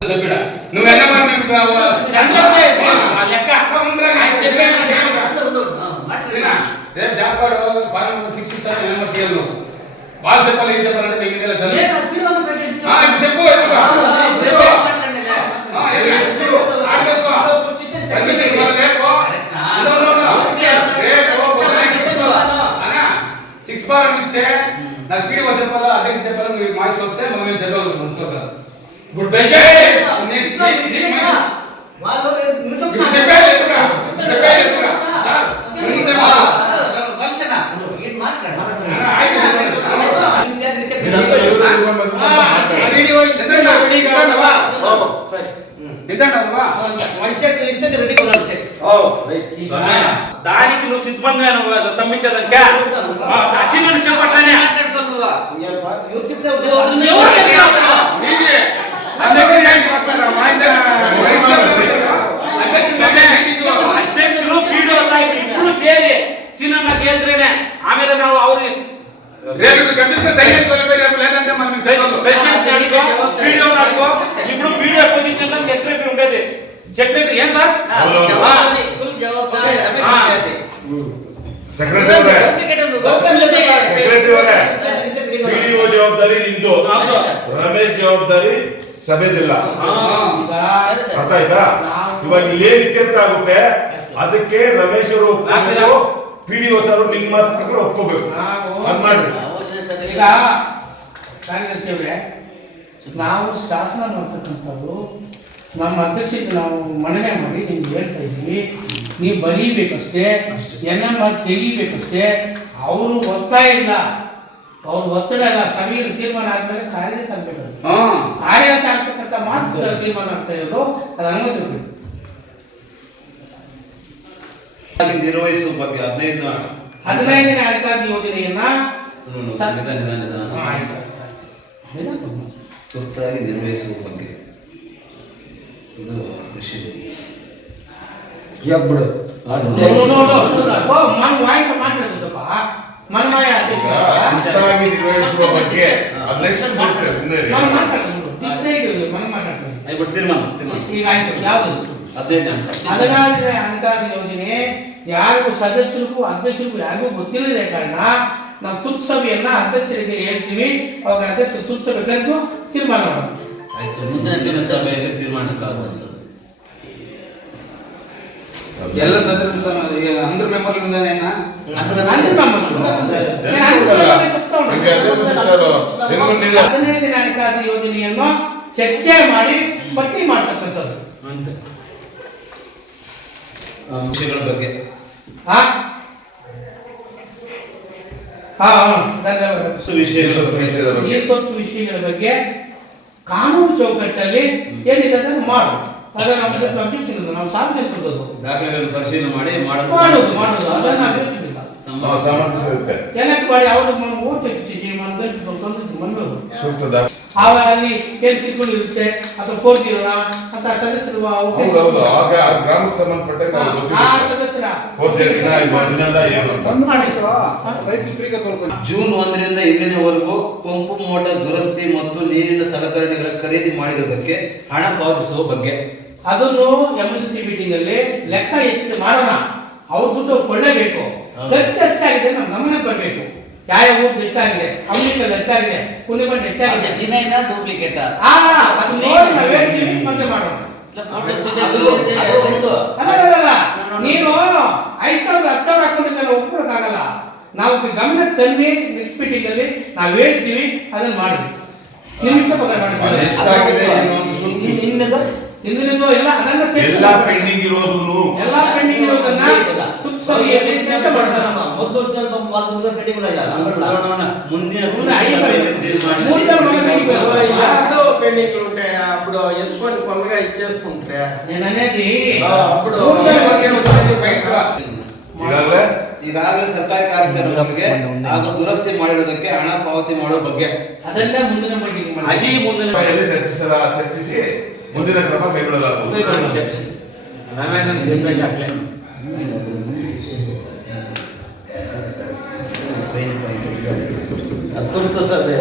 నువ్వెన్న రేపు జాపాడు సిక్స్ ఇస్తాను బాగా చెప్పాలి ఏం చెప్పాలంటే మీకు చెప్పు సిక్స్ బార్ ఇస్తే నాకు పీడిఓ చెప్పాలా అధ్యక్ష చెప్పాలా మీరు మాస్ వస్తే మనం చదవాలి ఇప్పుడు దానికి నువ్వు సిద్ధంగా తమ్మించదంటే అసలు చెప్పట్లనే అధ్యక్షులు పీడిఓ సాయి ఇప్పుడు చేరి చిన్న కేంద్రనే ఆమె ಅವರು ఇప్పుడు పీడిఓ పొజిషన్ లో సెక్రటరీ ఉండేది సెక్రటరీ ఏం సార్ ಪೀಡಿಒ ಜವಾಬ್ದಾರಿ ನಿಂದು ರಮೇಶ್ ಜವಾಬ್ದಾರಿ ಸಭೆದಿಲ್ಲ ಅರ್ಥ ಆಯ್ತಾ ಇವಾಗ ಇಲ್ಲೇನ್ ಇತ್ಯರ್ಥ ಆಗುತ್ತೆ ಅದಕ್ಕೆ ರಮೇಶ್ ಅವರು ಒಪ್ಪಿಕೊಂಡು ಪಿಡಿಒ ಸರ್ ನಿಮ್ ಮಾತು ಪ್ರಕಾರ ಒಪ್ಕೋಬೇಕು ಅದ್ ಮಾಡ್ರಿ ಈಗ ಕಾರ್ಯದರ್ಶಿ ಅವರೇ ನಾವು ಶಾಸನ ಮಾಡ್ತಕ್ಕಂಥದ್ದು ನಮ್ಮ ಅಧ್ಯಕ್ಷತೆ ನಾವು ಮನವಿ ಮಾಡಿ ನಿಮ್ಗೆ ಹೇಳ್ತಾ ಇದ್ದೀವಿ ನೀವು ಬರೀಬೇಕಷ್ಟೇ NMR ತೆಗಿಬೇಕಷ್ಟೇ ಅವರು ಒತ್ತಾಯ ಇಲ್ಲ ಅವ್ರು ಒತ್ತಡ ಇಲ್ಲ ಸಭೆಯಲ್ಲಿ ತೀರ್ಮಾನ ಆದ್ಮೇಲೆ ಕಾರ್ಯದರ್ಶಿ ಆಗ್ಬೇಕು ಕಾರ್ಯದರ್ಶಿ ಆಗ್ತಕ್ಕಂಥ ಮಾತು ತೀರ್ಮಾನ ಆಗ್ತಾ ಇರೋದು ಅದು ಅನುಮತಿ ನಿರ್ವಹಿಸುವ ಬಗ್ಗೆ 15ನೇ ಹಣಕಾಸು ಯೋಜನೆಯನ್ನ ತುರ್ತಾಗಿ ನಿರ್ವಹಿಸುವ ಬಗ್ಗೆ ಇದು ವಿಷಯ ಎಬ್ಬಡು ಮಾತಾಡೋದಪ್ಪ ಮನ್ಮಾಯ ನಿರ್ವಹಿಸುವ ಬಗ್ಗೆ ಹದಿನಾಲ್ಕನೇ ಹಣಕಾಸು ಯೋಜನೆ ಯಾರಿಗೂ ಸದಸ್ಯರಿಗೂ ಅಧ್ಯಕ್ಷರಿಗೂ ಯಾರಿಗೂ ಗೊತ್ತಿಲ್ಲದೆ ಕಾರಣ ನಾವು ತುರ್ತು ಸಭೆಯನ್ನ ಅಧ್ಯಕ್ಷರಿಗೆ ಹೇಳ್ತೀವಿ ಅವಾಗ ಅಧ್ಯಕ್ಷರು ತುರ್ತು ಸಭೆ ಕರೆದು ತೀರ್ಮಾನ ಮಾಡೋದು. ಮುಂದಿನ ದಿನ ಸಭೆಯಲ್ಲಿ ತೀರ್ಮಾನಿಸಲಾಗುವುದು. ಎಲ್ಲ ಸದಸ್ಯರು ಅಂದ್ರ ಮೆಂಬರ್ ಹದಿನೈದನೇ ಹಣಕಾಸು ಯೋಜನೆಯನ್ನು ಚರ್ಚೆ ಮಾಡಿ ಪಟ್ಟಿ ಮಾಡ್ತಕ್ಕಂಥದ್ದು ವಿಷಯಗಳ ಬಗ್ಗೆ ಈ ಸ್ವತ್ತು ವಿಷಯಗಳ ಬಗ್ಗೆ ಕಾನೂನು ಚೌಕಟ್ಟಲ್ಲಿ ಏನಿದೆ ಅದನ್ನು ಮಾಡು ಅದನ್ನು ಅಬ್ಜೆಕ್ಷನ್ ನಾವು ಸಾರ್ವಜನಿಕರು ದಾಖಲೆಗಳನ್ನು ಪರಿಶೀಲನೆ ಮಾಡಿ ಮಾಡೋದು ಅದನ್ನು ಅಬ್ಜೆಕ್ಷನ್ ಇಲ್ಲ ಎಲೆಕ್ಟ್ ಮಾಡಿ ಅವರು ಓಟ್ ಹೆಚ್ಚಿಸಿ ಅಲ್ಲಿ ಏನ್ ತಿಳ್ಕೊಂಡಿರುತ್ತೆ ಅಥವಾ ಕೋರ್ಟ್ ಇರೋಣ ಅಥವಾ ಸದಸ್ಯರು ಜೂನ್ 1 ರಿಂದ ಇಲ್ಲಿನವರೆಗೂ ಪಂಪು ಮೋಟಾರ್ ದುರಸ್ತಿ ಮತ್ತು ನೀರಿನ ಸಲಕರಣೆಗಳ ಖರೀದಿ ಮಾಡಿರುವುದಕ್ಕೆ ಹಣ ಪಾವತಿಸುವ ಬಗ್ಗೆ ಅದನ್ನು ಎಮರ್ಜೆನ್ಸಿ ಮೀಟಿಂಗ್ ಅಲ್ಲಿ ಲೆಕ್ಕ ಎತ್ತಿ ಮಾಡೋಣ. ಅವ್ರ ದುಡ್ಡು ಕೊಳ್ಳೇಬೇಕು. ಖರ್ಚು ಎಷ್ಟಾಗಿದೆ ನಮ್ಮ ಗಮನಕ್ಕೆ ಬರಬೇಕು. ಯಾವ ಊರು ಎಷ್ಟಾಗಿದೆ, ಅಮ್ಮಿಕಲ್ ಎಷ್ಟಾಗಿದೆ, ಕುಣಿಬಂಡ್ ಎಷ್ಟಾಗಿದೆ, ಡೂಪ್ಲಿಕೇಟ್ ಅದು ನೋಡಿ ನಾವು ಹೇಳ್ತೀವಿ ಮತ್ತೆ ಮಾಡೋಣ. ಅಲ್ಲ ನೀನು 5,000 10,000 ಹಾಕೊಂಡಿದ್ದಾನೆ ಒಪ್ಕೊಳಕ್ಕಾಗಲ್ಲ. ನಾವು ಗಮನಕ್ಕೆ ತನ್ನಿ ನೆಕ್ಸ್ಟ್ ಮೀಟಿಂಗ್ ಅಲ್ಲಿ ನಾವು ಹೇಳ್ತೀವಿ ಅದನ್ನ ಮಾಡ್ರಿ. ನಿಮ್ಮಿಷ್ಟ ಪ್ರಕಾರ ಹಿಂದಿನದು ಎಲ್ಲ ಅದನ್ನ ಎಲ್ಲ ಪೆಂಡಿಂಗ್ ಇರೋದು ಎಲ್ಲ ಪೆಂಡಿಂಗ್ ಇರೋದನ್ನ ತುರ್ತು ಸಭೆಯಲ್ಲಿ ಚರ್ಚೆ ಮಾಡೋಣ. పెండింగ్ ఉంటే అప్పుడు ఎత్తుకొని కొత్తగా ఇచ్చేసుకుంటే నేను అనేది అప్పుడు ಈಗಾಗಲೇ ಸರ್ಕಾರಿ ಕಾರ್ಯಕ್ರಮಗಳಿಗೆ ಹಾಗೂ ದುರಸ್ತಿ ಮಾಡಿರುವುದಕ್ಕೆ ಹಣ ಪಾವತಿ ಮಾಡುವ ಬಗ್ಗೆ ಅದನ್ನ ಮುಂದಿನ ಮೀಟಿಂಗ್ ಮಾಡಿ ಚರ್ಚಿಸಿ ಮುಂದಿನ ಕ್ರಮ ಕೈಗೊಳ್ಳಲಾಗುವುದು. ತುರ್ತು ಸಭೆ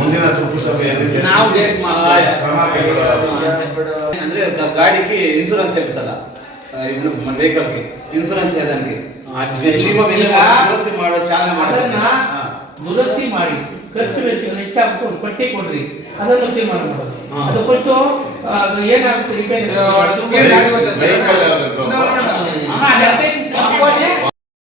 ಮುಂದಿನ ತುರ್ತು ಸಭೆಯಲ್ಲಿ ನಾವು ಡೇಟ್ ಕ್ರಮ ಕೈಗೊಳ್ಳಲಾಗುವುದು. ಅಂದ್ರೆ ಗಾಡಿಗೆ ಇನ್ಸೂರೆನ್ಸ್ ಎಪ್ಸಲ್ಲ ವೆಹಿಕಲ್ಗೆ ಇನ್ಸೂರೆನ್ಸ್ ಅದಕ್ಕೆ ದುರಸ್ತಿ ಮಾಡೋ ಚಾಲನೆ ಅದನ್ನ ಮಾಡೋದು ದುರಸ್ತಿ ಮಾಡಿ ಖರ್ಚು ವೆಚ್ಚಗಳು ಎಷ್ಟಾಗುತ್ತೋ ಒಂದು ಪಟ್ಟಿ ಕೊಡ್ರಿ, ಅದನ್ನು ತೀರ್ಮಾನ ಮಾಡೋದು. ಅದಕ್ಕೊಟ್ಟು ಏನಾಗುತ್ತೆ ರಿಪೇರಿ ಕ್ಲಿಯರ್ ಆಗಿ ಗೊತ್ತಾಗ್ತದೆ. ವೆಹಿಕಲ್ ಯಾವ್ದು? ಅಮ್ಮ, ಅಲ್ಲೇ